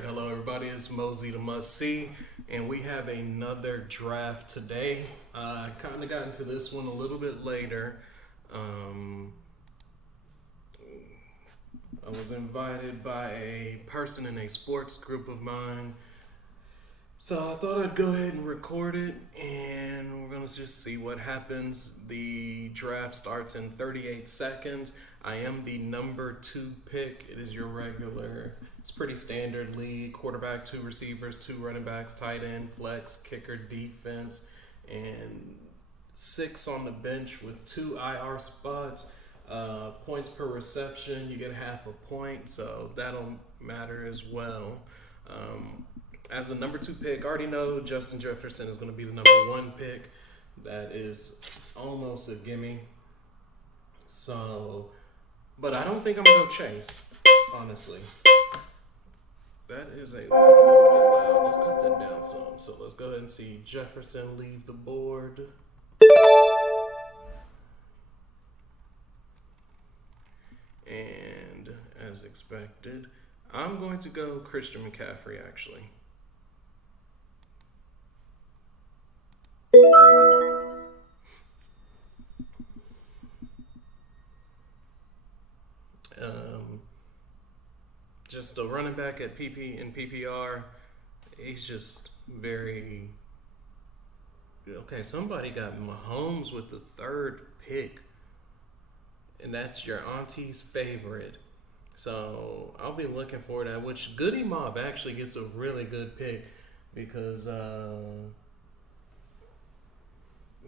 right, hello everybody. It's Mosey the Must See, and we have another draft today. I kind of got into this one a little bit later. Um, I was invited by a person in a sports group of mine, so I thought I'd go ahead and record it, and we're gonna just see what happens. The draft starts in 38 seconds. I am the number 2 pick. It is your regular. It's pretty standard league. Quarterback, 2 receivers, 2 running backs, tight end, flex, kicker, defense, and 6 on the bench with 2 IR spots. Points per reception, you get half a point, so that'll matter as well. As the number 2 pick, I already know Justin Jefferson is going to be the number 1 pick. That is almost a gimme. So, but I don't think I'm going to go Chase, honestly. That is a little bit loud. Let's cut that down some. So let's go ahead and see Jefferson leave the board. And as expected, I'm going to go Christian McCaffrey, actually. Just a running back at PP and PPR. He's just very okay. Somebody got Mahomes with the 3rd pick, and that's your auntie's favorite. So I'll be looking for that. Which Goody Mob actually gets a really good pick because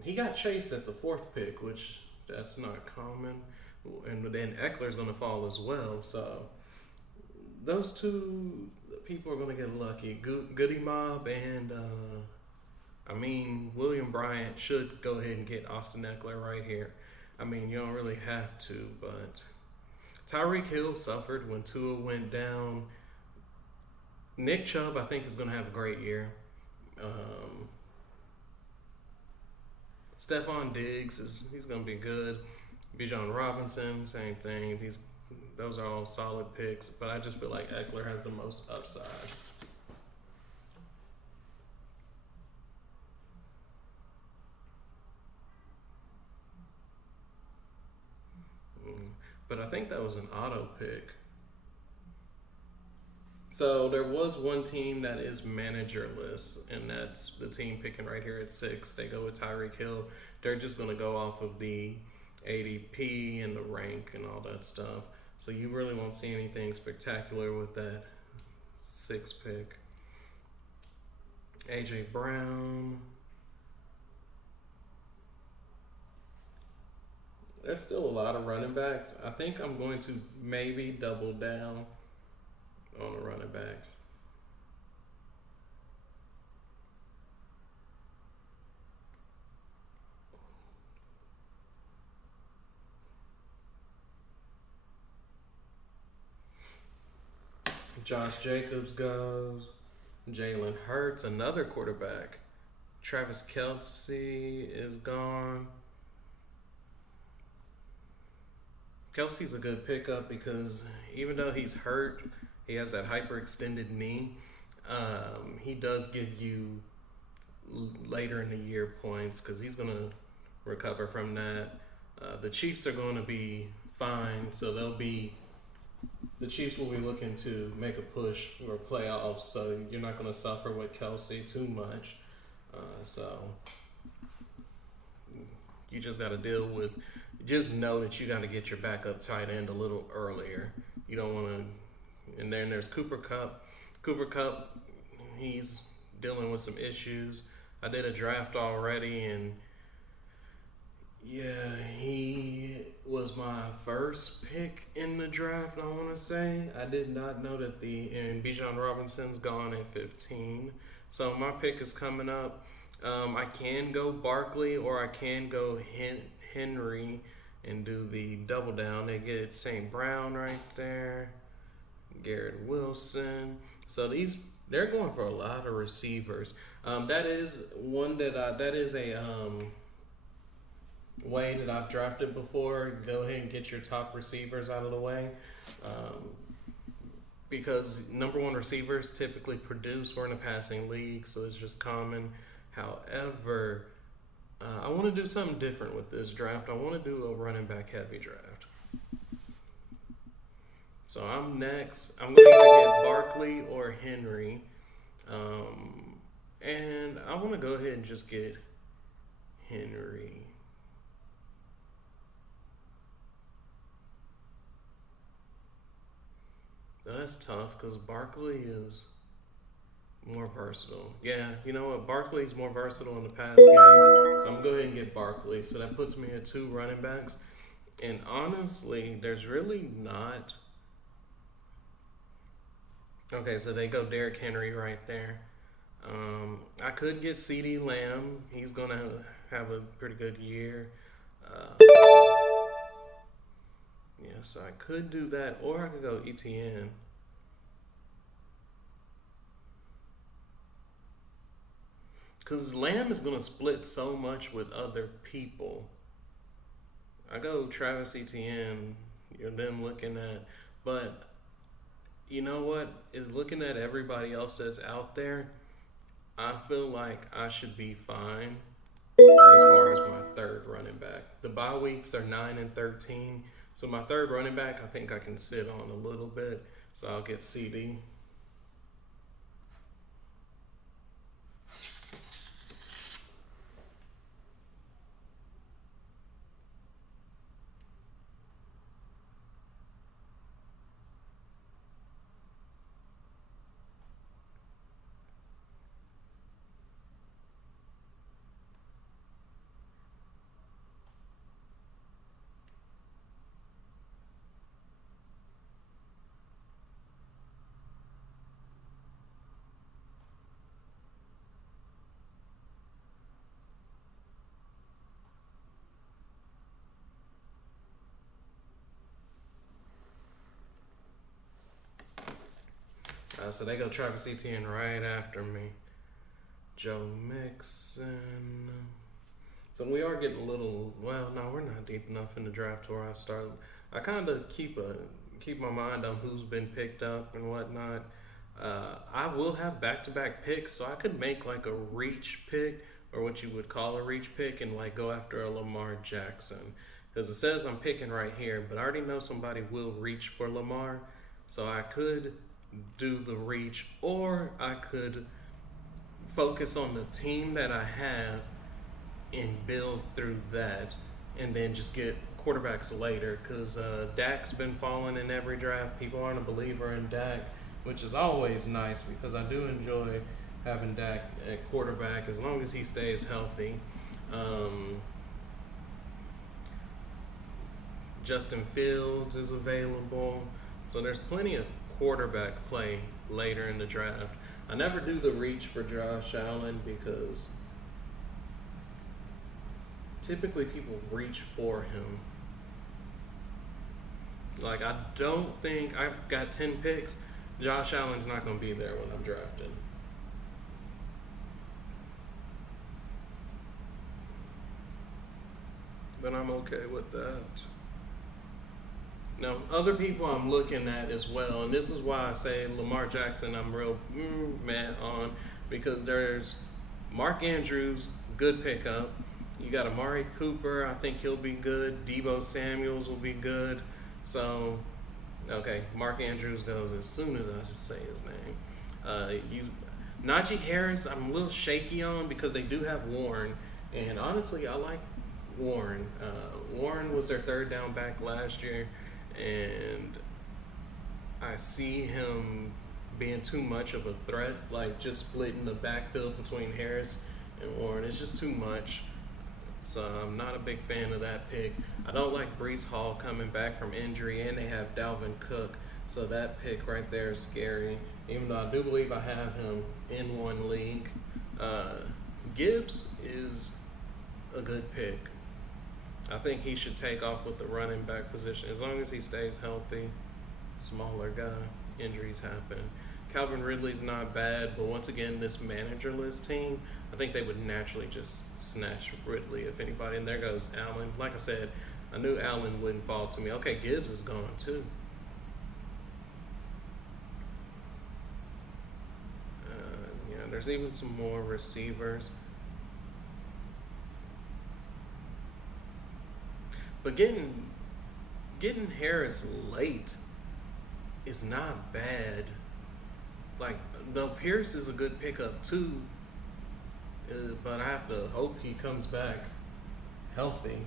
he got Chase at the 4th pick, which that's not common. And then Eckler's going to fall as well. So those 2 people are going to get lucky. Goody Mob and, William Bryant should go ahead and get Austin Eckler right here. I mean, you don't really have to, but Tyreek Hill suffered when Tua went down. Nick Chubb, I think, is going to have a great year. Stephon Diggs, he's going to be good. Bijan Robinson, same thing. Those are all solid picks, but I just feel like Eckler has the most upside. But I think that was an auto pick. So there was one team that is managerless, and that's the team picking right here at 6. They go with Tyreek Hill. They're just going to go off of the ADP and the rank and all that stuff. So you really won't see anything spectacular with that 6 pick. AJ Brown. There's still a lot of running backs. I think I'm going to maybe double down on the running backs. Josh Jacobs goes. Jalen Hurts, another quarterback. Travis Kelce is gone. Kelsey's a good pickup because even though he's hurt, he has that hyperextended knee. He does give you later in the year points because he's going to recover from that. The Chiefs are going to be fine, so the Chiefs will be looking to make a push for playoffs, so you're not going to suffer with Kelsey too much. So you just got to just know that you got to get your backup tight end a little earlier. You don't want to. And then there's Cooper Kupp. Cooper Kupp, he's dealing with some issues. I did a draft already, and yeah, he was my first pick in the draft, I want to say. I did not know that and Bijan Robinson's gone at 15. So my pick is coming up. I can go Barkley or I can go Henry and do the double down. They get St. Brown right there, Garrett Wilson. So they're going for a lot of receivers. That is a way that I've drafted before. Go ahead and get your top receivers out of the way. because number one receivers typically produce. We're in a passing league, so it's just common. However, I want to do something different with this draft. I want to do a running back heavy draft. So I'm next. I'm going to either get Barkley or Henry. And I want to go ahead and just get Henry. That's tough because Barkley is more versatile. Yeah, you know what? Barkley's more versatile in the pass game. So I'm going to go ahead and get Barkley. So that puts me at 2 running backs. And honestly, there's really not. Okay, so they go Derrick Henry right there. I could get CeeDee Lamb. He's going to have a pretty good year. Yeah, so I could do that. Or I could go ETN. Because Lamb is going to split so much with other people. I go Travis Etienne. You're then looking at. But you know what? Looking at everybody else that's out there, I feel like I should be fine as far as my third running back. The bye weeks are 9 and 13. So my third running back, I think I can sit on a little bit. So I'll get CD. So they go Travis Etienne right after me. Joe Mixon. So we are getting a little. Well, no, we're not deep enough in the draft where I start. I kind of keep my mind on who's been picked up and whatnot. I will have back-to-back picks, so I could make like a reach pick or what you would call a reach pick and like go after a Lamar Jackson. Because it says I'm picking right here, but I already know somebody will reach for Lamar, so I could do the reach, or I could focus on the team that I have and build through that, and then just get quarterbacks later. Because Dak's been falling in every draft. People aren't a believer in Dak, which is always nice because I do enjoy having Dak at quarterback as long as he stays healthy. Justin Fields is available, so there's plenty of quarterback play later in the draft. I never do the reach for Josh Allen because typically people reach for him. Like, I don't think I've got 10 picks. Josh Allen's not going to be there when I'm drafting. But I'm okay with that. Now, other people I'm looking at as well, and this is why I say Lamar Jackson I'm real mad on, because there's Mark Andrews, good pickup. You got Amari Cooper, I think he'll be good. Deebo Samuels will be good. So, okay, Mark Andrews goes as soon as I just say his name. Najee Harris, I'm a little shaky on because they do have Warren, and honestly, I like Warren. Warren was their third down back last year. And I see him being too much of a threat, like just splitting the backfield between Harris and Warren. It's just too much. So I'm not a big fan of that pick. I don't like Breece Hall coming back from injury, and they have Dalvin Cook. So that pick right there is scary, even though I do believe I have him in one league. Gibbs is a good pick. I think he should take off with the running back position as long as he stays healthy. Smaller guy, injuries happen. Calvin Ridley's not bad, but once again, this managerless team, I think they would naturally just snatch Ridley if anybody. And there goes Allen. Like I said, I knew Allen wouldn't fall to me. Okay, Gibbs is gone too. there's even some more receivers. But getting Harris late is not bad. Like, though Pierce is a good pickup too, but I have to hope he comes back healthy.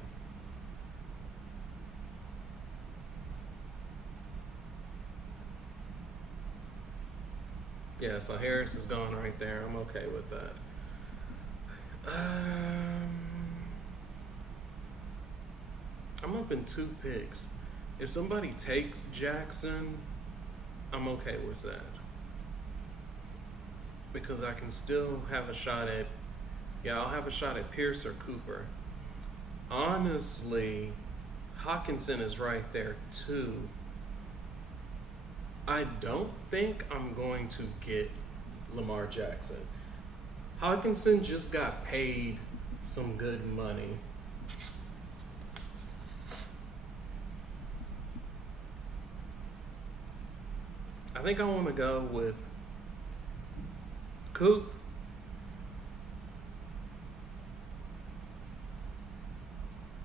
Yeah, so Harris is gone right there. I'm okay with that. I'm up in 2 picks. If somebody takes Jackson, I'm okay with that. Because I can still have a shot at, I'll have a shot at Pierce or Cooper. Honestly, Hockenson is right there too. I don't think I'm going to get Lamar Jackson. Hockenson just got paid some good money. I think I want to go with Coop.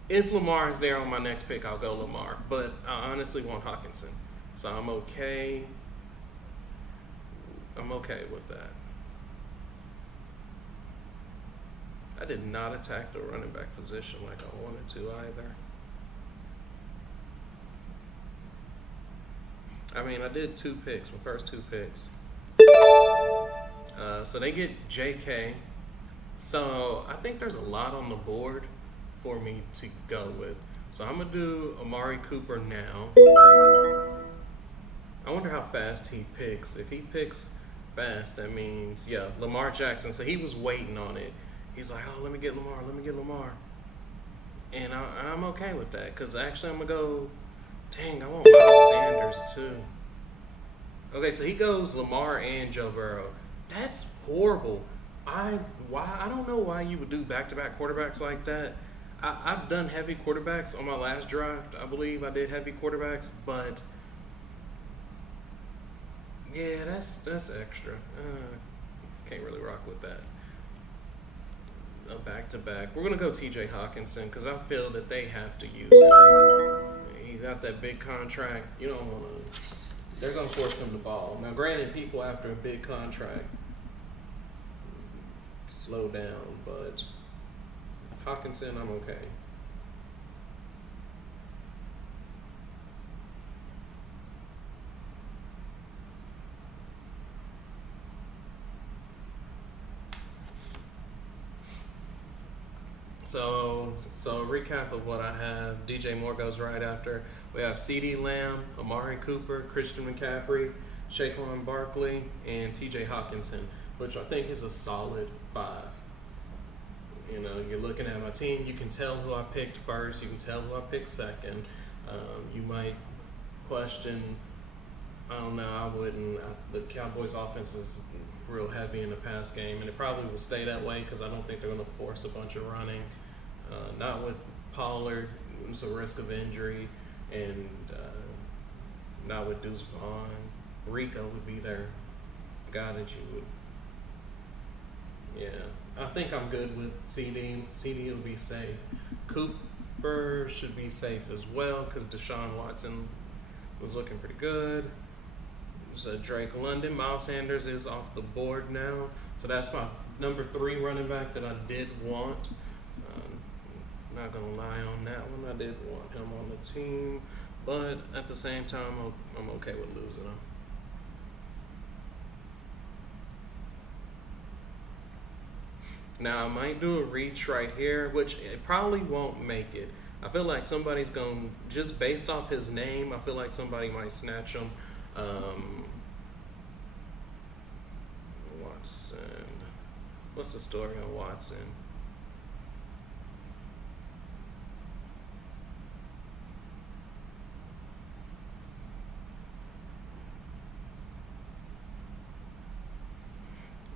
If Lamar is there on my next pick, I'll go Lamar. But I honestly want Hockenson. So I'm okay. I'm okay with that. I did not attack the running back position like I wanted to either. I mean, I did 2 picks, my first 2 picks. So they get JK. So I think there's a lot on the board for me to go with. So I'm going to do Amari Cooper now. I wonder how fast he picks. If he picks fast, that means, Lamar Jackson. So he was waiting on it. He's like, oh, let me get Lamar. And I'm okay with that because actually I'm going to go, dang, I want Miles Sanders too. Okay, so he goes Lamar and Joe Burrow. That's horrible. I don't know why you would do back-to-back quarterbacks like that. I've done heavy quarterbacks on my last draft. I believe I did heavy quarterbacks, but yeah, that's extra. Can't really rock with that. A back-to-back. We're going to go TJ Hockenson because I feel that they have to use him. He's got that big contract. You don't want to. They're going to force him to ball. Now, granted, people after a big contract slow down, but Hockenson, I'm okay. So recap of what I have. DJ Moore goes right after. We have CeeDee Lamb, Amari Cooper, Christian McCaffrey, Saquon Barkley, and TJ Hockenson, which I think is a solid 5. You know, you're looking at my team. You can tell who I picked first. You can tell who I picked second. You might question. I don't know. I wouldn't. The Cowboys' offense is real heavy in the pass game, and it probably will stay that way because I don't think they're going to force a bunch of running. Not with Pollard. It's a risk of injury, and not with Deuce Vaughn. Rico would be their guy that you would. Yeah, I think I'm good with CD. CD will be safe. Cooper should be safe as well because Deshaun Watson was looking pretty good. So Drake London, Miles Sanders is off the board now. So that's my number 3 running back that I did want. Not going to lie on that one. I did want him on the team. But at the same time, I'm okay with losing him. Now, I might do a reach right here, which it probably won't make it. I feel like somebody's going to, just based off his name, I feel like somebody might snatch him. Watson. What's the story on Watson?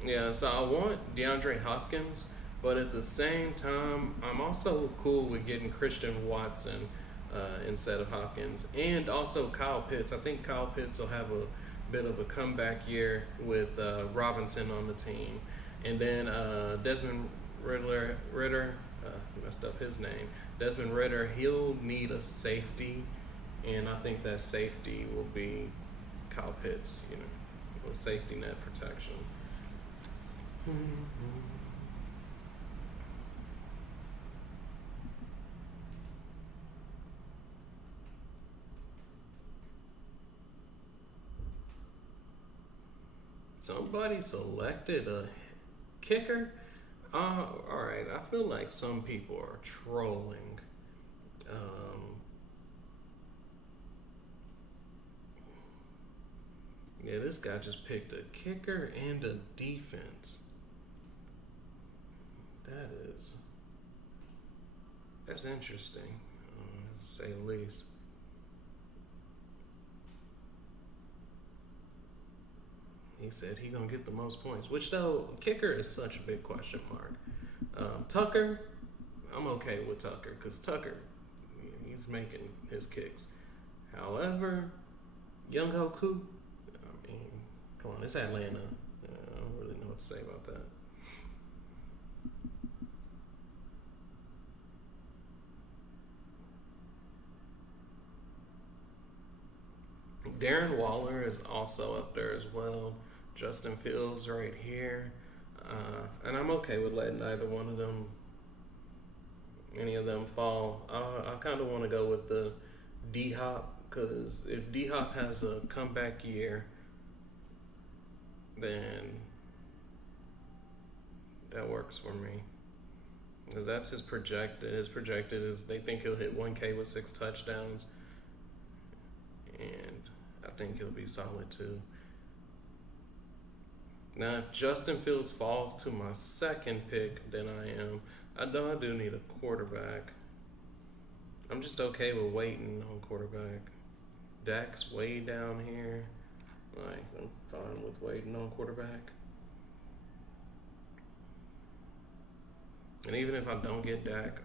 Yeah, so I want DeAndre Hopkins, but at the same time, I'm also cool with getting Christian Watson instead of Hopkins. And also Kyle Pitts. I think Kyle Pitts will have a bit of a comeback year with Robinson on the team. And then Desmond Ritter, messed up his name. Desmond Ritter, he'll need a safety, and I think that safety will be Kyle Pitts, with safety net protection. Somebody selected a kicker. All right. I feel like some people are trolling. Yeah, this guy just picked a kicker and a defense. That's interesting, to say the least. He said he gonna get the most points, which though kicker is such a big question mark. Tucker, I'm okay with Tucker because Tucker, he's making his kicks. However, Young Hoku, I mean, come on, it's Atlanta. I don't really know what to say about that. Darren Waller is also up there as well. Justin Fields right here. And I'm okay with letting either one of them, any of them fall. I kind of want to go with the D-Hop because if D-Hop has a comeback year, then that works for me. Because that's his projected. His projected is they think he'll hit 1K with 6 touchdowns. And I think he'll be solid too. Now, if Justin Fields falls to my second pick, then I do need a quarterback. I'm just okay with waiting on quarterback. Dak's way down here. Like, I'm fine with waiting on quarterback. And even if I don't get Dak,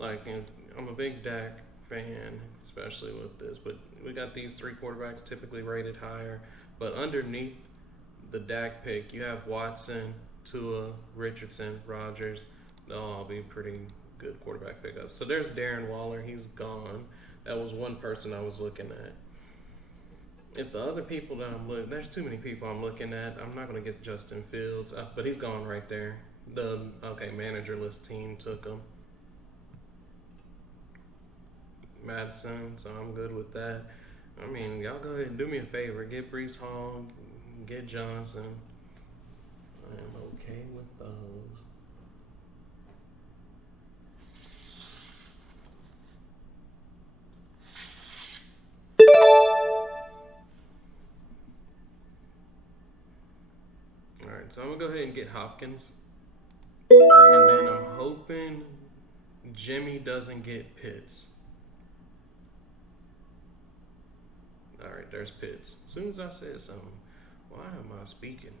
I'm a big Dak fan, especially with this, but we got these 3 quarterbacks typically rated higher. But underneath the Dak pick, you have Watson, Tua, Richardson, Rodgers. They'll all be pretty good quarterback pickups. So there's Darren Waller. He's gone. That was one person I was looking at. If the other people that I'm looking, there's too many people I'm looking at. I'm not going to get Justin Fields, but he's gone right there. The managerless team took him. Madison, so I'm good with that. I mean, y'all go ahead and do me a favor. Get Breece Hall, get Johnson. I am okay with those. Alright, so I'm going to go ahead and get Hopkins. And then I'm hoping Jimmy doesn't get Pitts. Alright, there's Pitts. As soon as I said something, why am I speaking?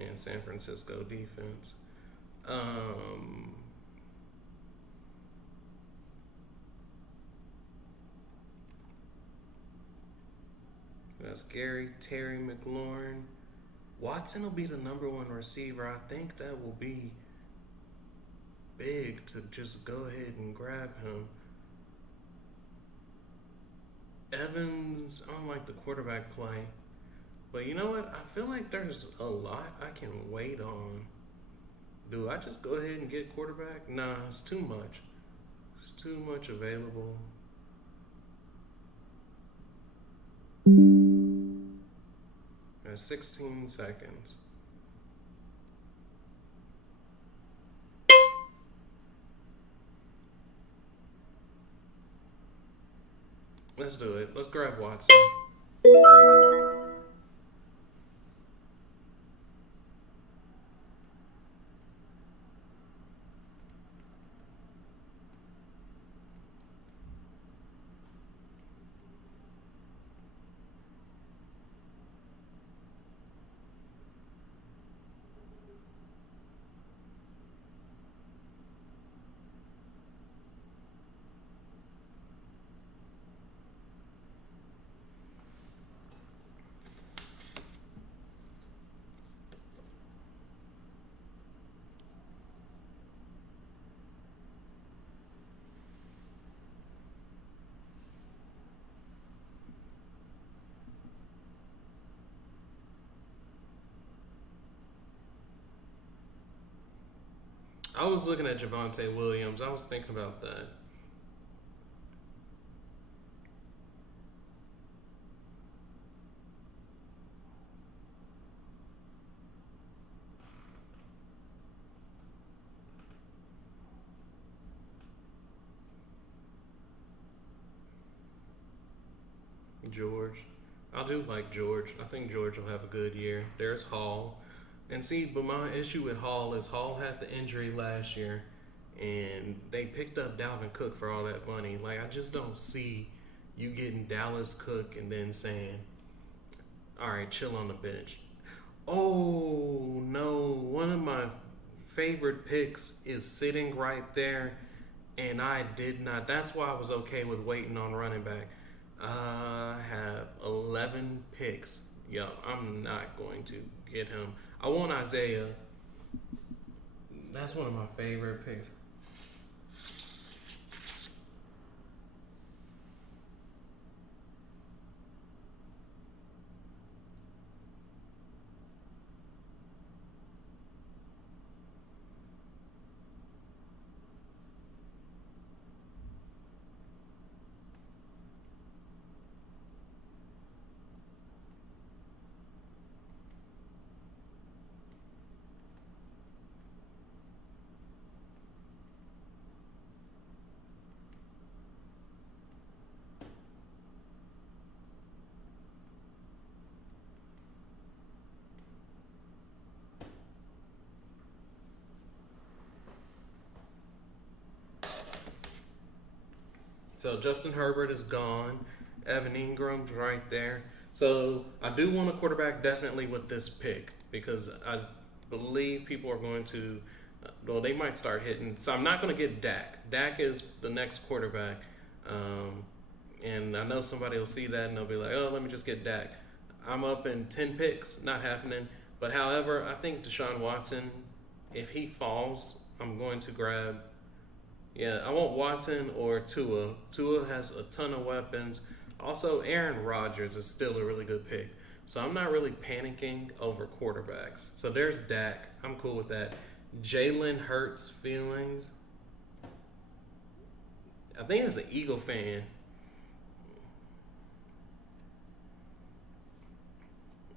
And San Francisco defense. That's Gary, Terry McLaurin. Watson will be the number 1 receiver. I think that will be big to just go ahead and grab him. Evans, I don't like the quarterback play. But you know what? I feel like there's a lot I can wait on. Do I just go ahead and get quarterback? Nah, it's too much. It's too much available. There's 16 seconds. Let's do it. Let's grab Watson. I was looking at Javonte Williams. I was thinking about that. George. I do like George. I think George will have a good year. There's Hall. And see, but my issue with Hall is Hall had the injury last year and they picked up Dalvin Cook for all that money. Like, I just don't see you getting Dallas Cook and then saying, all right, chill on the bench. Oh, no. One of my favorite picks is sitting right there, and I did not. That's why I was okay with waiting on running back. I have 11 picks. Yo, I'm not going to get him. I want Isaiah. That's one of my favorite picks. So Justin Herbert is gone. Evan Ingram's right there. So I do want a quarterback definitely with this pick because I believe people are going to, well, they might start hitting. So I'm not going to get Dak. Dak is the next quarterback. Um, and I know somebody will see that and they'll be like, oh, let me just get Dak. I'm up in 10 picks. Not happening. But however, I think Deshaun Watson, if he falls, I'm going to grab. Yeah, I want Watson or Tua. Tua has a ton of weapons. Also, Aaron Rodgers is still a really good pick. So I'm not really panicking over quarterbacks. So there's Dak. I'm cool with that. Jalen Hurts feelings. I think as an Eagle fan.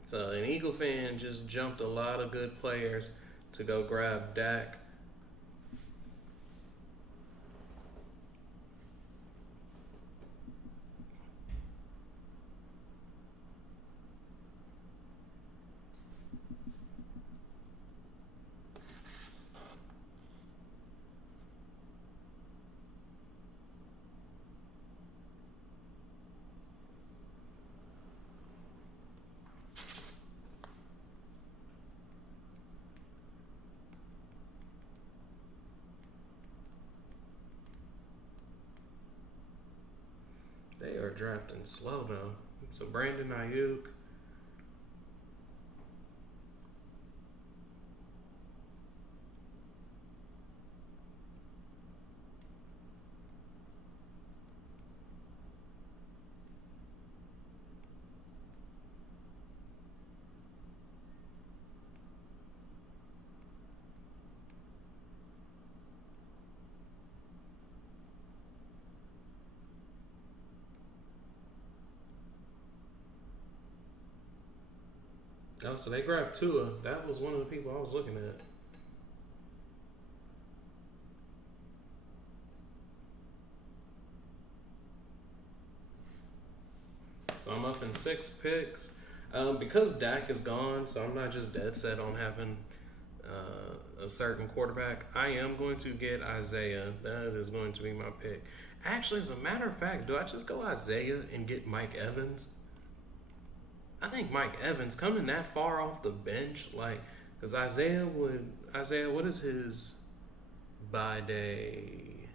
So an Eagle fan just jumped a lot of good players to go grab Dak. They are drafting slow though. So Brandon Ayuk. Oh, so they grabbed Tua. That was one of the people I was looking at. So I'm up in 6 picks. Because Dak is gone, so I'm not just dead set on having a certain quarterback. I am going to get Isaiah. That is going to be my pick. Actually, as a matter of fact, do I just go Isaiah and get Mike Evans? I think Mike Evans coming that far off the bench, like, because Isaiah, what is his by day?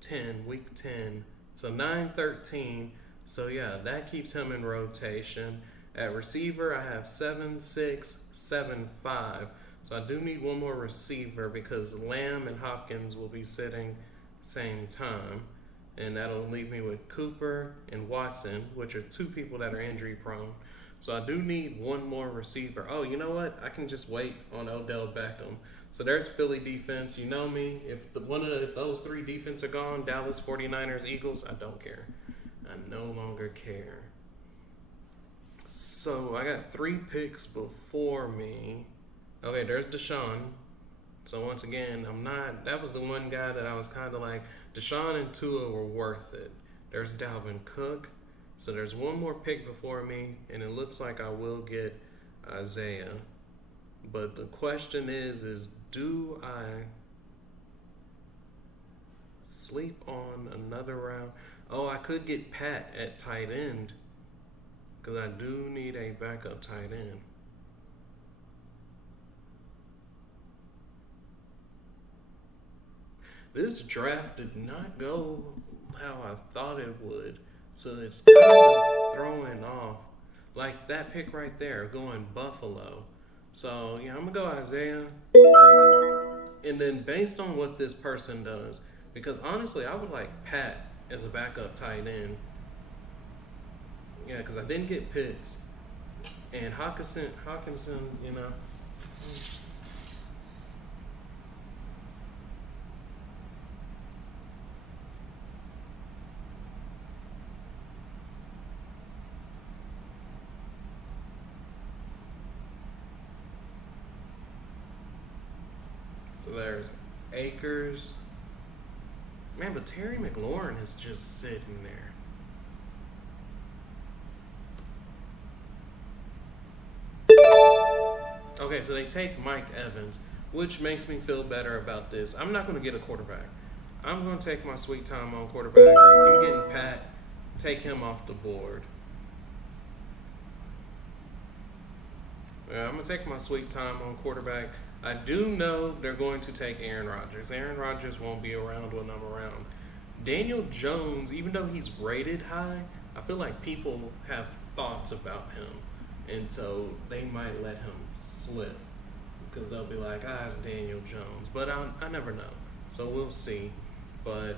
10, week 10. So 9-13. So yeah, that keeps him in rotation. At receiver, I have 7-6-7-5. So I do need one more receiver because Lamb and Hopkins will be sitting same time. And that'll leave me with Cooper and Watson, which are two people that are injury prone. So I do need one more receiver. Oh, you know what? I can just wait on Odell Beckham. So there's Philly defense. You know me. If those three defense are gone, Dallas 49ers, Eagles, I don't care. I no longer care. So I got three picks before me. Okay, there's Deshaun. So once again, I'm not. That was the one guy that I was kind of like. Deshaun and Tua were worth it. There's Dalvin Cook. So there's one more pick before me, and it looks like I will get Isaiah. But the question is do I sleep on another round? Oh, I could get Pat at tight end because I do need a backup tight end. This draft did not go how I thought it would, so it's kind of throwing off. Like that pick right there, going Buffalo. So, yeah, I'm going to go Isaiah. And then based on what this person does, because honestly, I would like Pat as a backup tight end. Yeah, because I didn't get Pitts. And Hawkinson, you know. So there's Akers. Man, but Terry McLaurin is just sitting there. Okay, so they take Mike Evans, which makes me feel better about this. I'm not going to get a quarterback. I'm going to take my sweet time on quarterback. I'm getting Pat. Take him off the board. Yeah, I'm going to take my sweet time on quarterback. I do know they're going to take Aaron Rodgers. Aaron Rodgers won't be around when I'm around. Daniel Jones, even though he's rated high, I feel like people have thoughts about him. And so they might let him slip because they'll be like, it's Daniel Jones. But I never know. So we'll see. But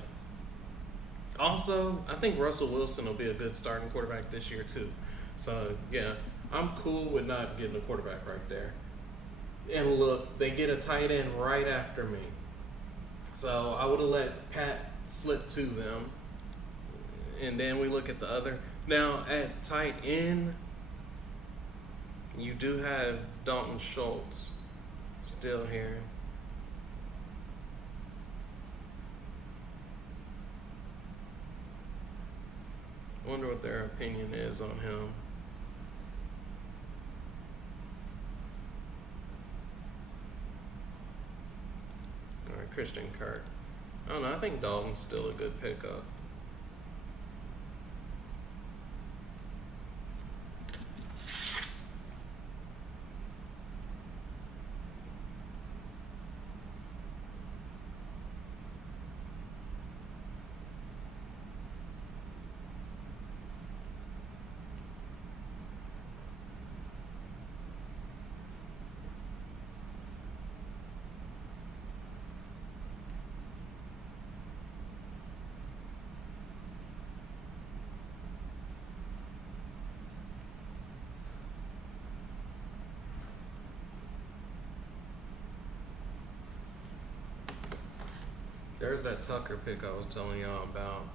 also, I think Russell Wilson will be a good starting quarterback this year too. So, yeah, I'm cool with not getting a quarterback right there. And look, they get a tight end right after me. So I would have let Pat slip to them. And then we look at the other. Now, at tight end, you do have Dalton Schultz still here. I wonder what their opinion is on him. All right, Christian Kirk. I don't know. I think Dalton's still a good pickup. There's that Tucker pick I was telling y'all about.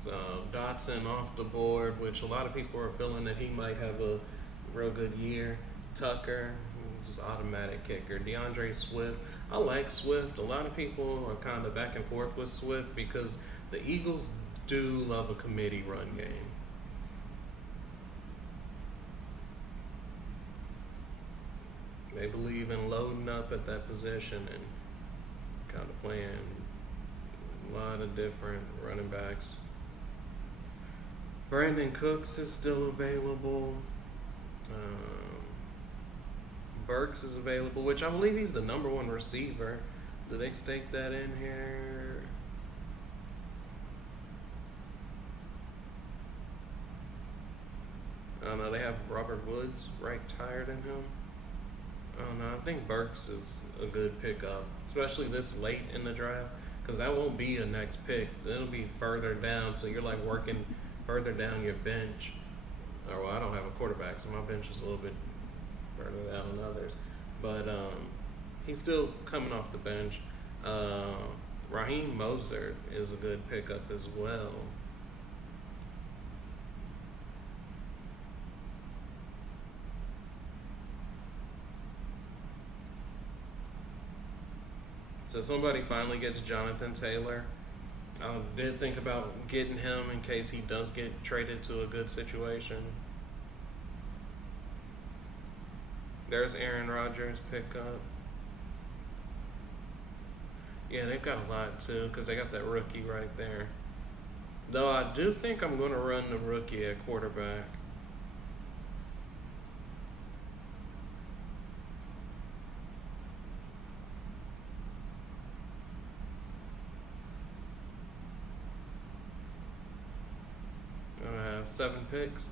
So Dotson off the board, which a lot of people are feeling that he might have a real good year. Tucker, just automatic kicker. DeAndre Swift. I like Swift. A lot of people are kind of back and forth with Swift because the Eagles do love a committee run game. They believe in loading up at that position and kind of playing a lot of different running backs. Brandon Cooks is still available. Burks is available, which I believe he's the number one receiver. Do they stake that in here? I don't know. They have Robert Woods retired in him. I don't know. I think Burks is a good pickup, especially this late in the draft, because that won't be a next pick. It'll be further down, so you're like working further down your bench. Or well, I don't have a quarterback, so my bench is a little bit further down than others. But he's still coming off the bench. Uh, Raheem Mostert is a good pickup as well. So somebody finally gets Jonathan Taylor. I did think about getting him in case he does get traded to a good situation. There's Aaron Rodgers pickup. Yeah, they've got a lot too because they got that rookie right there. Though I do think I'm going to run the rookie at quarterback. I have 7 picks.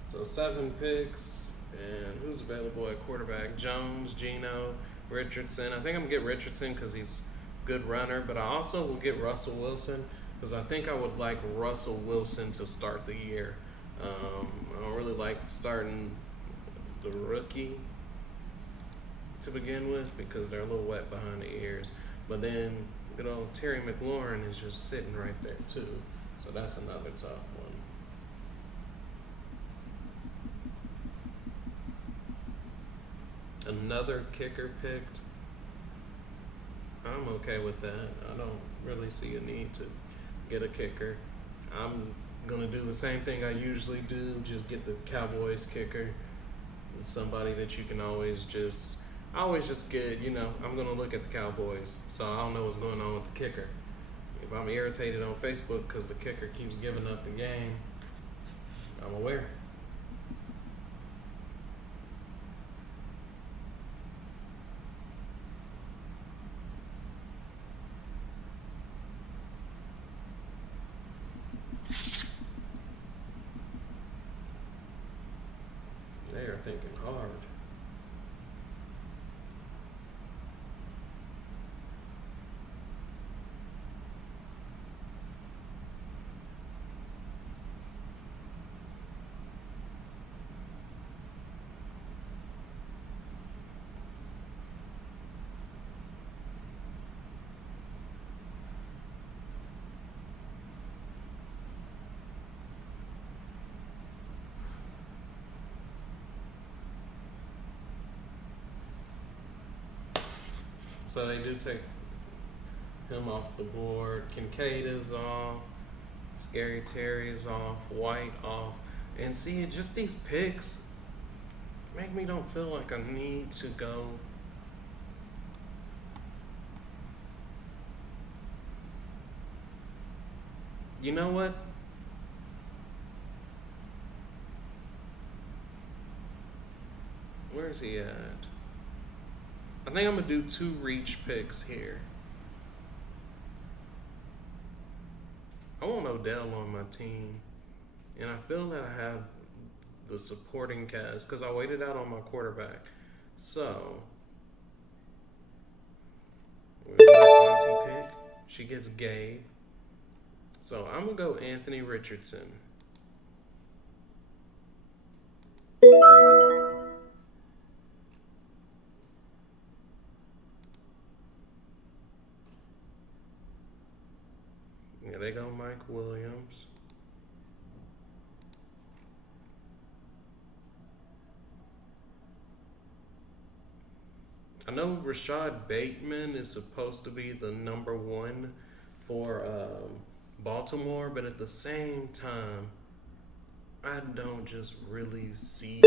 So 7 picks, and who's available at quarterback? Jones, Geno, Richardson. I think I'm gonna get Richardson because he's a good runner, but I also will get Russell Wilson because I think I would like Russell Wilson to start the year. I don't really like starting the rookie to begin with because they're a little wet behind the ears. But then, Terry McLaurin is just sitting right there too. So that's another tough one. Another kicker picked. I'm okay with that. I don't really see a need to get a kicker. I'm gonna do the same thing I usually do. Just get the Cowboys kicker. Somebody that you can always just. I always just get. I'm gonna look at the Cowboys, so I don't know what's going on with the kicker. If I'm irritated on Facebook because the kicker keeps giving up the game, I'm aware. They are thinking hard. So they do take him off the board. Kincaid is off. Scary Terry is off. White off. And see, just these picks make me don't feel like I need to go. You know what? Where's he at? I think I'm gonna do 2 reach picks here. I want Odell on my team, and I feel that I have the supporting cast because I waited out on my quarterback. So we let Auntie pick. She gets Gabe. So I'm gonna go Anthony Richardson. Yeah, they go Mike Williams. I know Rashad Bateman is supposed to be the number one for Baltimore, but at the same time, I don't just really see him.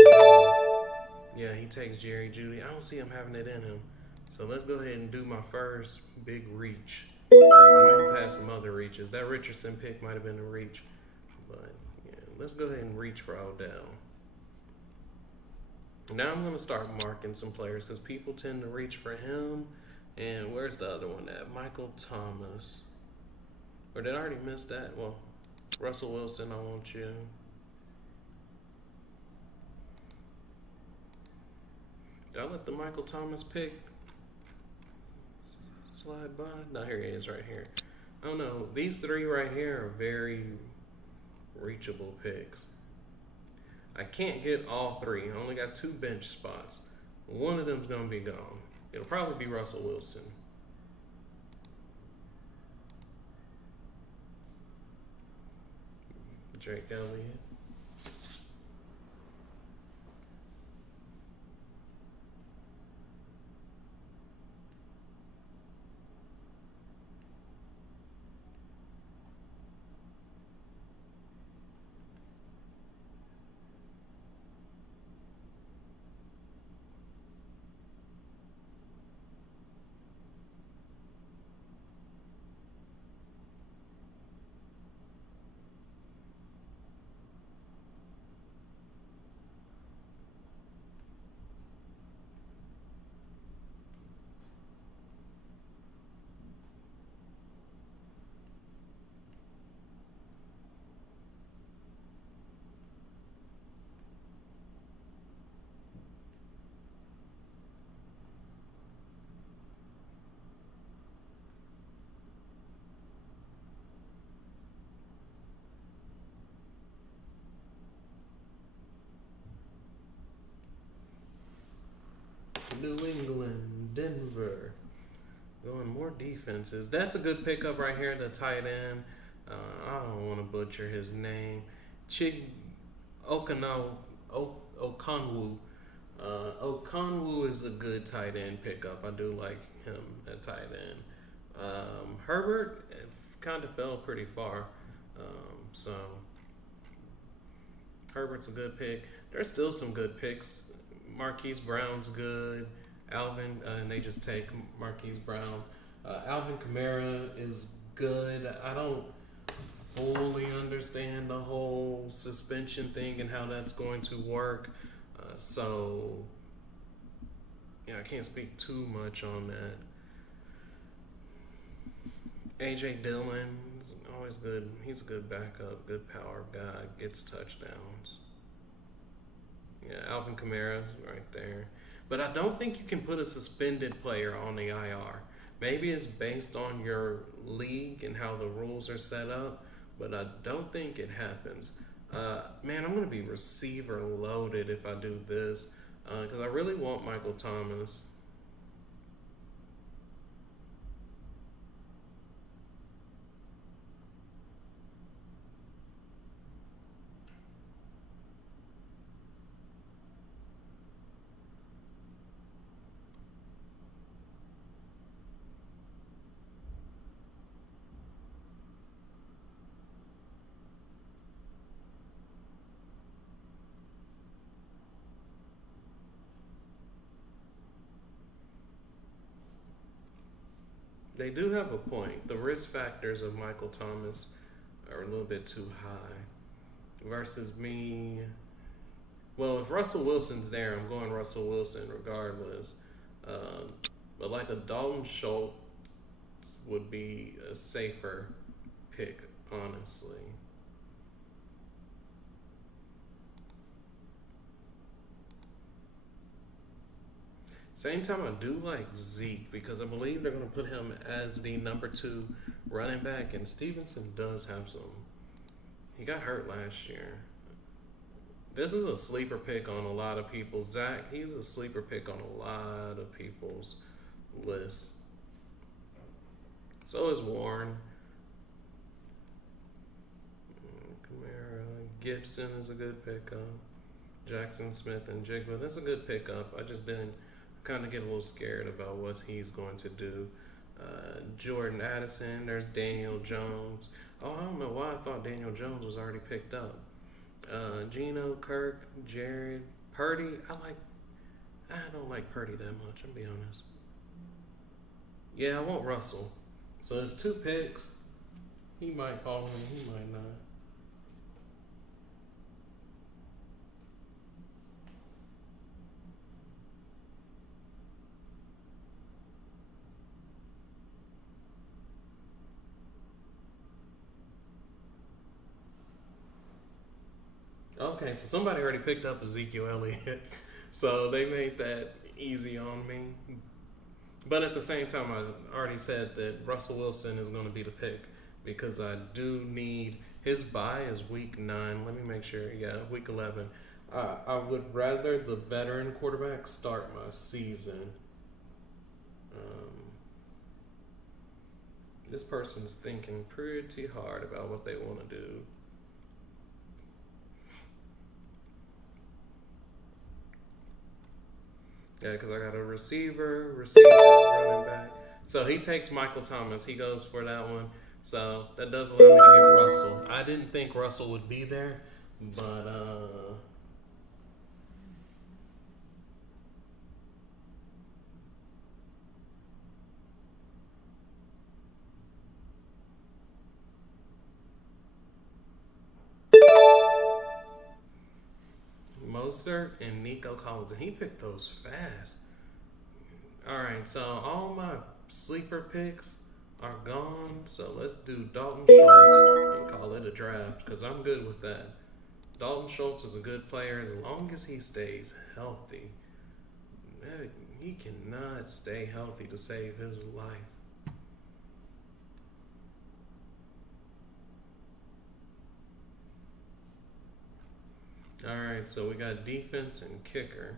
Yeah, he takes Jerry Judy. I don't see him having it in him. So let's go ahead and do my first big reach. I might have had some other reaches. That Richardson pick might have been a reach. But yeah, let's go ahead and reach for Odell. Now I'm going to start marking some players because people tend to reach for him. And where's the other one at? Michael Thomas. Or did I already miss that? Well, Russell Wilson, I want you. Did I let the Michael Thomas pick slide by? No, here he is right here. I don't know. These 3 right here are very reachable picks. I can't get all three. I only got two bench spots. One of them's gonna be gone. It'll probably be Russell Wilson. Drake Elliott. New England, Denver. Going more defenses. That's a good pickup right here, the tight end. I don't want to butcher his name. Chig Okano Okonwu. Okonwu is a good tight end pickup. I do like him at tight end. Herbert kind of fell pretty far. So Herbert's a good pick. There's still some good picks. Marquise Brown's good. Alvin, and they just take Marquise Brown. Alvin Kamara is good. I don't fully understand the whole suspension thing and how that's going to work. So, yeah, I can't speak too much on that. A.J. Dillon is always good. He's a good backup, good power guy, gets touchdowns. Yeah, Alvin Kamara right there. But I don't think you can put a suspended player on the IR. Maybe it's based on your league and how the rules are set up, but I don't think it happens. Man, I'm going to be receiver loaded if I do this because I really want Michael Thomas. They do have a point. The risk factors of Michael Thomas are a little bit too high versus me. Well, if Russell Wilson's there, I'm going Russell Wilson regardless. Um, but like a Dalton Schultz would be a safer pick, honestly. Same time, I do like Zeke because I believe they're going to put him as the number two running back, and Stevenson does have some. He got hurt last year. This is a sleeper pick on a lot of people's. Zach, he's a sleeper pick on a lot of people's lists. So is Warren. Kamara. Gibson is a good pickup. Jackson Smith and Jigba. That's a good pickup. I just didn't kind of get a little scared about what he's going to do. Jordan Addison. There's Daniel Jones. Oh, I don't know why I thought Daniel Jones was already picked up. Geno, Kirk, Jared, Purdy. I don't like Purdy that much. I'll be honest. Yeah, I want Russell. So it's two picks. He might fall in. He might not. Okay, so somebody already picked up Ezekiel Elliott. So they made that easy on me. But at the same time, I already said that Russell Wilson is going to be the pick because I do need his bye is week 9. Let me make sure. Yeah, week 11. I would rather the veteran quarterback start my season. Um, this person's thinking pretty hard about what they want to do. Yeah, because I got a receiver, running back. So he takes Michael Thomas. He goes for that one. So that does allow me to get Russell. I didn't think Russell would be there, but Mozart and Nico Collins, and he picked those fast. All right, so all my sleeper picks are gone. So let's do Dalton Schultz and call it a draft because I'm good with that. Dalton Schultz is a good player as long as he stays healthy. He cannot stay healthy to save his life. All right, so we got defense and kicker.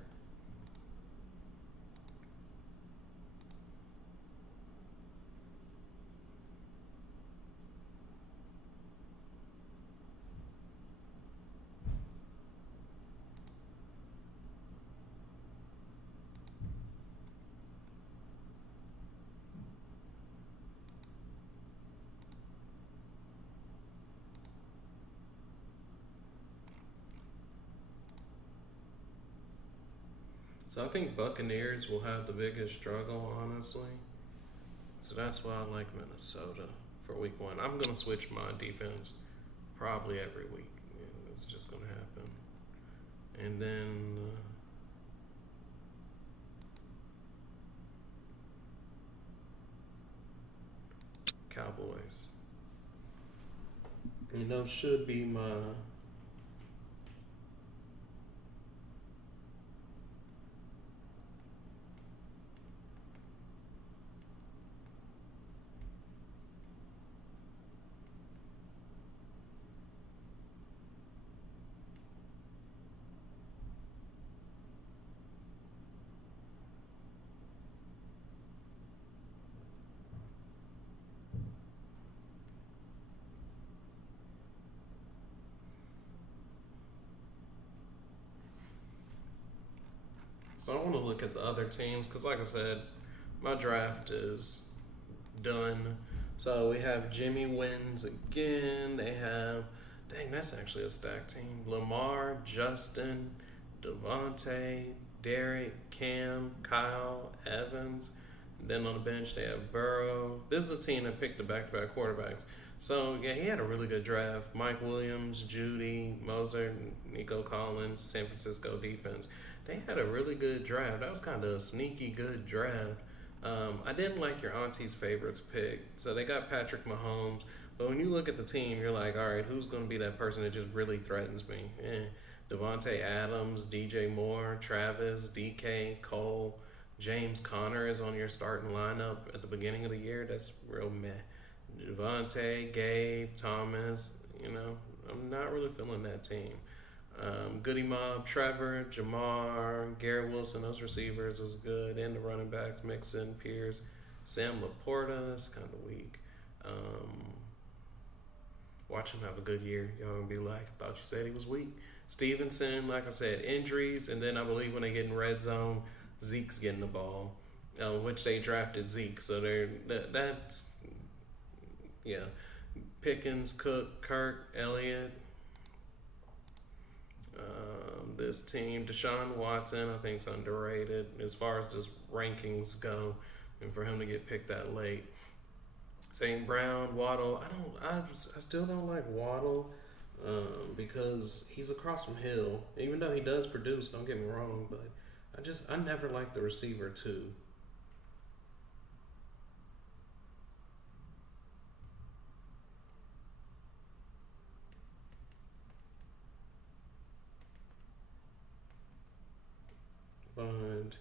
So I think Buccaneers will have the biggest struggle, honestly. So that's why I like Minnesota for week one. I'm going to switch my defense probably every week. Yeah, it's just going to happen. And then Cowboys. And those should be my. So I want to look at the other teams because, like I said, my draft is done. So we have Jimmy wins again. They have, dang, that's actually a stacked team. Lamar, Justin, Devontae, Derek, Cam, Kyle, Evans. And then on the bench they have Burrow. This is the team that picked the back-to-back quarterbacks. So yeah, he had a really good draft. Mike Williams, Judy, Moser, Nico Collins, San Francisco defense. They had a really good draft. That was kind of a sneaky good draft. I didn't like your auntie's favorites pick. So they got Patrick Mahomes. But when you look at the team, you're like, all right, who's going to be that person that just really threatens me? Devontae Adams, DJ Moore, Travis, DK, Cole, James Conner is on your starting lineup at the beginning of the year. That's real meh. Javante, Gabe, Thomas, I'm not really feeling that team. Goody Mob, Trevor, Jamar, Garrett Wilson, those receivers is good. And the running backs, Mixon, Pierce, Sam Laporta is kind of weak. Watch him have a good year. Y'all gonna be like, I thought you said he was weak. Stevenson, like I said, injuries, and then I believe when they get in red zone, Zeke's getting the ball, which they drafted Zeke. So that's yeah. Pickens, Cook, Kirk, Elliott. This team, Deshaun Watson, I think is underrated as far as just rankings go, and for him to get picked that late. St. Brown, Waddle. I still don't like Waddle because he's across from Hill. Even though he does produce, don't get me wrong, but I never liked the receiver too. But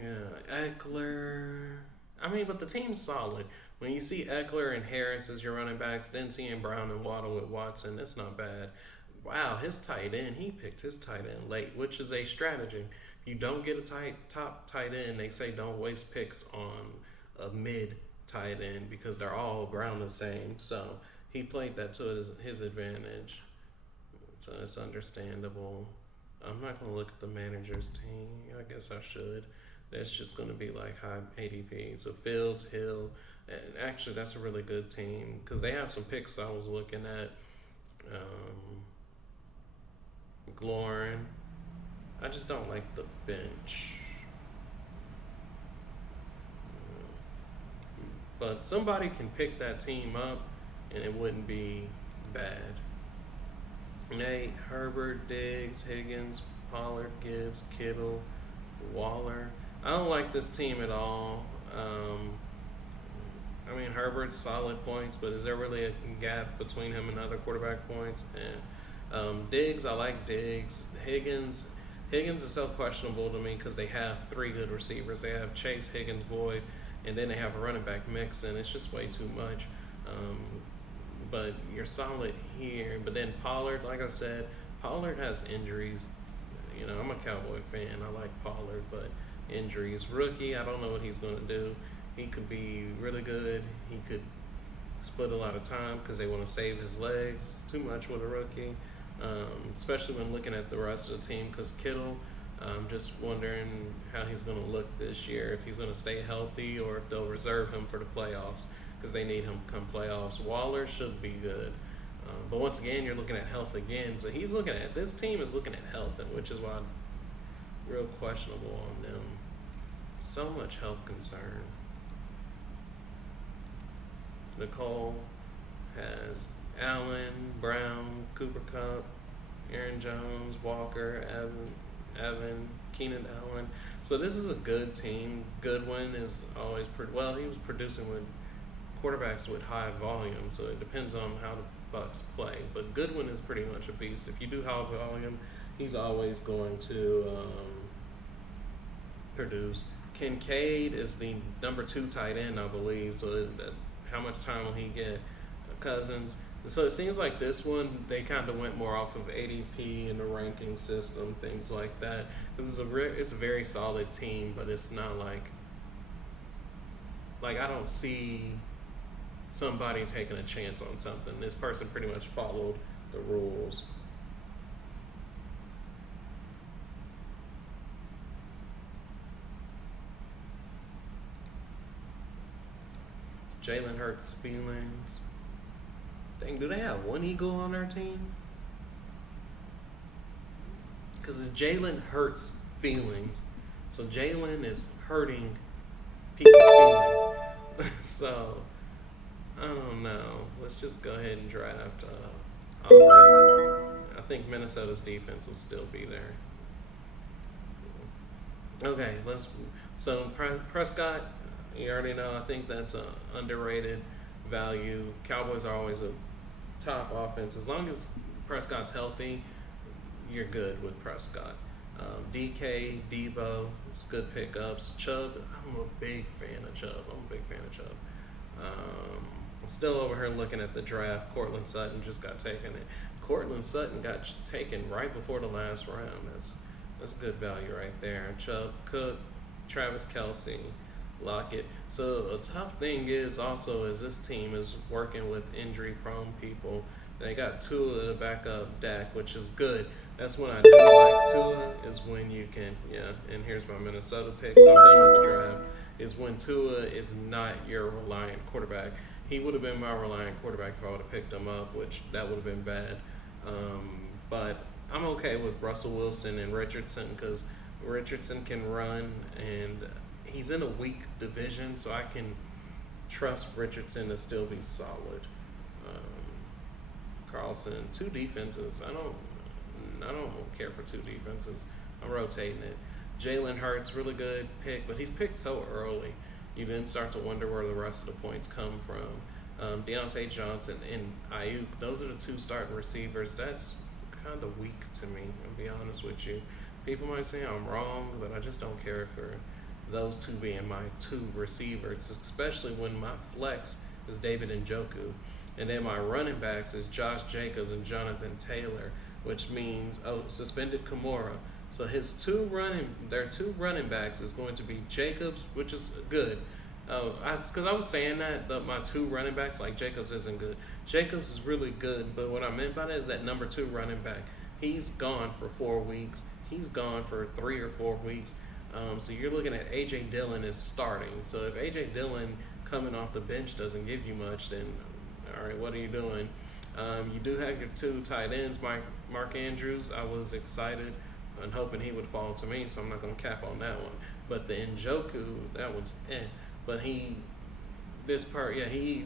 yeah, Eckler. I mean, but the team's solid. When you see Eckler and Harris as your running backs, then seeing Brown and Waddle with Watson, that's not bad. wow, his tight end, he picked his tight end late, which is a strategy. You don't get a top tight end, they say don't waste picks on a mid tight end because they're all around the same. So he played that to his advantage. So it's understandable. I'm not going to look at the manager's team. I guess I should. That's just going to be like high ADP. So Fields, Hill, and actually that's a really good team because they have some picks I was looking at. McLaurin. I just don't like the bench. But somebody can pick that team up and it wouldn't be bad. Nate, Herbert, Diggs, Higgins, Pollard, Gibbs, Kittle, Waller. I don't like this team at all. I mean, Herbert's solid points, but is there really a gap between him and other quarterback points? And Diggs, I like Diggs. Higgins is so questionable to me because they have three good receivers. They have Chase, Higgins, Boyd, and then they have a running back mix, and it's just way too much. But you're solid here. But then Pollard, like I said, Pollard has injuries. You know, I'm a Cowboy fan. I like Pollard, but injuries. Rookie, I don't know what he's going to do. He could be really good. He could split a lot of time because they want to save his legs. It's too much with a rookie, especially when looking at the rest of the team because Kittle, I'm just wondering how he's going to look this year, if he's going to stay healthy or if they'll reserve him for the playoffs because they need him come playoffs. Waller should be good. But once again, you're looking at health again. So this team is looking at health, which is why I'm real questionable on them. So much health concern. Nicole has Allen, Brown, Cooper Kupp, Aaron Jones, Walker, Evan, Keenan Allen. So this is a good team. Goodwin is always he was producing with quarterbacks with high volume, so it depends on how the Bucs play. But Goodwin is pretty much a beast. If you do high volume, he's always going to produce. Kincaid is the number 2 tight end, I believe. So how much time will he get? Cousins. So it seems like this one, they kind of went more off of ADP and the ranking system, things like that. Because it's a very solid team, but it's not like I don't see somebody taking a chance on something. This person pretty much followed the rules. Jalen Hurts' feelings. Dang, do they have one Eagle on their team? Because it's Jalen Hurts' feelings. So Jalen is hurting people's feelings. So, I don't know. Let's just go ahead and draft Aubrey. I think Minnesota's defense will still be there. Okay, so Prescott, you already know, I think that's an underrated value. Cowboys are always a top offense. As long as Prescott's healthy, you're good with Prescott. DK, Debo, it's good pickups. Chubb, I'm a big fan of Chubb. I'm still over here looking at the draft. Cortland Sutton just got taken. Cortland Sutton got taken right before the last round. That's good value right there. Chubb, Cook, Travis Kelce, Lockett. So a tough thing is this team is working with injury-prone people. They got Tua to back up Dak, which is good. That's when I do like Tua, is when you can, and here's my Minnesota picks. I'm done with the draft. Is when Tua is not your reliant quarterback. He would have been my reliant quarterback if I would have picked him up, which that would have been bad. But I'm okay with Russell Wilson and Richardson because Richardson can run and he's in a weak division, so I can trust Richardson to still be solid. Carlson, 2 defenses. I don't care for 2 defenses. I'm rotating it. Jalen Hurts, really good pick, but he's picked so early. You then start to wonder where the rest of the points come from. Deontay Johnson and Ayuk, those are the 2 starting receivers. That's kind of weak to me, I'll be honest with you. People might say I'm wrong, but I just don't care for those 2 being my 2 receivers, especially when my flex is David Njoku. And then my running backs is Josh Jacobs and Jonathan Taylor. which means suspended Kimura. So their two running backs is going to be Jacobs, which is good. Because I was saying that, but my two running backs, like Jacobs isn't good. Jacobs is really good, but what I meant by that is that number two running back, he's gone for 4 weeks. He's gone for 3 or 4 weeks. So you're looking at A.J. Dillon is starting. So if A.J. Dillon coming off the bench doesn't give you much, then all right, what are you doing? You do have your two tight ends, Mark Andrews. I was excited and hoping he would fall to me, so I'm not going to cap on that one. But the Njoku, that one's But he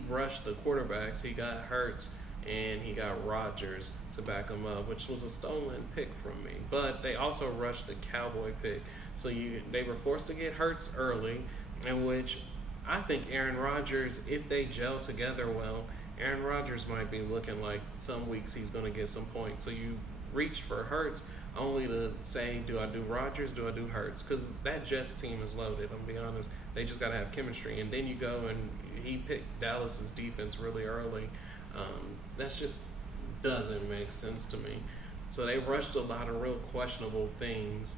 rushed the quarterbacks. He got Hurts and he got Rodgers to back him up, which was a stolen pick from me. But they also rushed the Cowboy pick. So they were forced to get Hurts early, in which I think Aaron Rodgers, if they gel together well, Aaron Rodgers might be looking like some weeks he's going to get some points. So you reach for Hurts only to say, do I do Rodgers, do I do Hurts? Because that Jets team is loaded, I'm going to be honest. They just got to have chemistry. And then you go and he picked Dallas's defense really early. That just doesn't make sense to me. So they rushed a lot of real questionable things.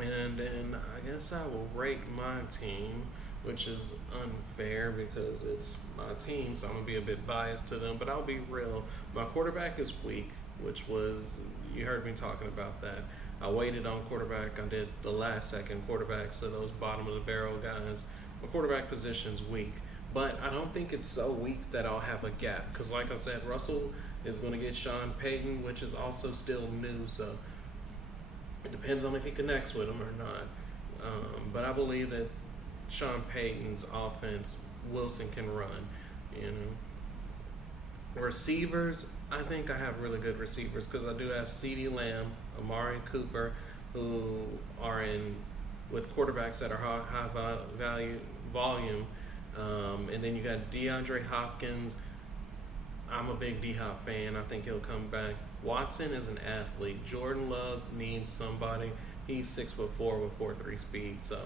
And then I guess I will rate my team, which is unfair because it's my team, so I'm going to be a bit biased to them. But I'll be real. My quarterback is weak, you heard me talking about that. I waited on quarterback. I did the last second quarterback, so those bottom of the barrel guys. My quarterback position's weak. But I don't think it's so weak that I'll have a gap. Because like I said, Russell is going to get Sean Payton, which is also still new. So it depends on if he connects with him or not. But I believe that Sean Payton's offense, Wilson can run. Receivers, I think I have really good receivers because I do have CeeDee Lamb, Amari Cooper, who are with quarterbacks that are high volume. And then you got DeAndre Hopkins. I'm a big D-Hop fan. I think he'll come back. Watson is an athlete. Jordan Love needs somebody. He's 6'4" with 4.3 speed, so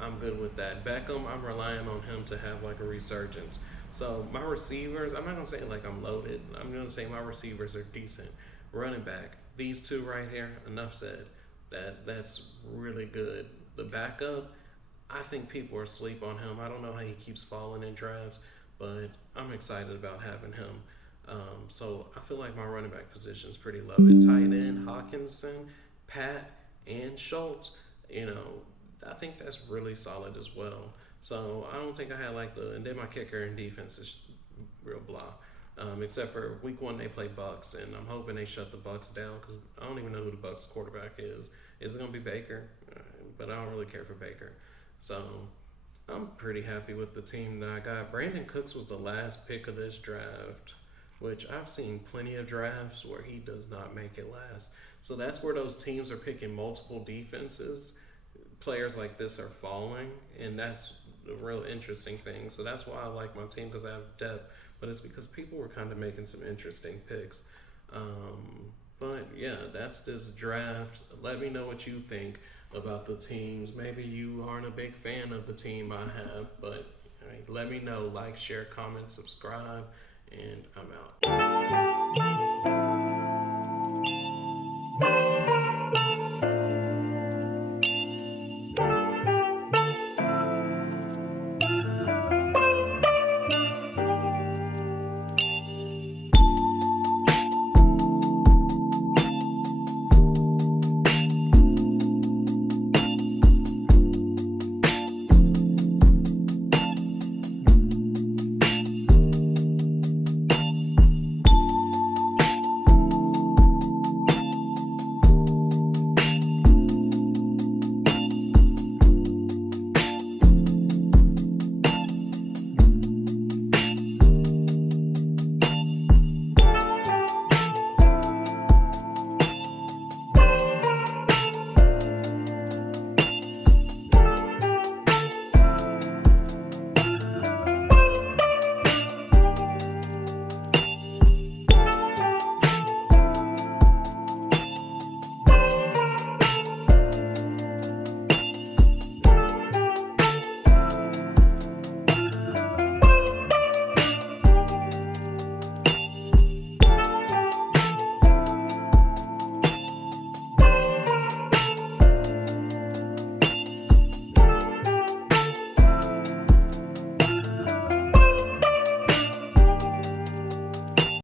I'm good with that. Beckham, I'm relying on him to have like a resurgence. So my receivers, I'm not going to say like I'm loaded. I'm going to say my receivers are decent. Running back, these two right here, enough said. That's really good. The backup, I think people are asleep on him. I don't know how he keeps falling in drafts, but I'm excited about having him. So I feel like my running back position is pretty loaded. Tight end, Hawkinson, Pat, and Schultz. I think that's really solid as well. So I don't think I had and then my kicker and defense is real blah. Except for week 1 they play Bucks, and I'm hoping they shut the Bucks down because I don't even know who the Bucks quarterback is. Is it going to be Baker? But I don't really care for Baker. So I'm pretty happy with the team that I got. Brandon Cooks was the last pick of this draft, which I've seen plenty of drafts where he does not make it last. So that's where those teams are picking multiple defenses. Players like this are falling, and that's a real interesting thing. So that's why I like my team, because I have depth, but it's because people were kind of making some interesting picks. But yeah, that's this draft. Let me know what you think about the teams. Maybe you aren't a big fan of the team I have, but let me know. Like, share, comment, subscribe, and I'm out.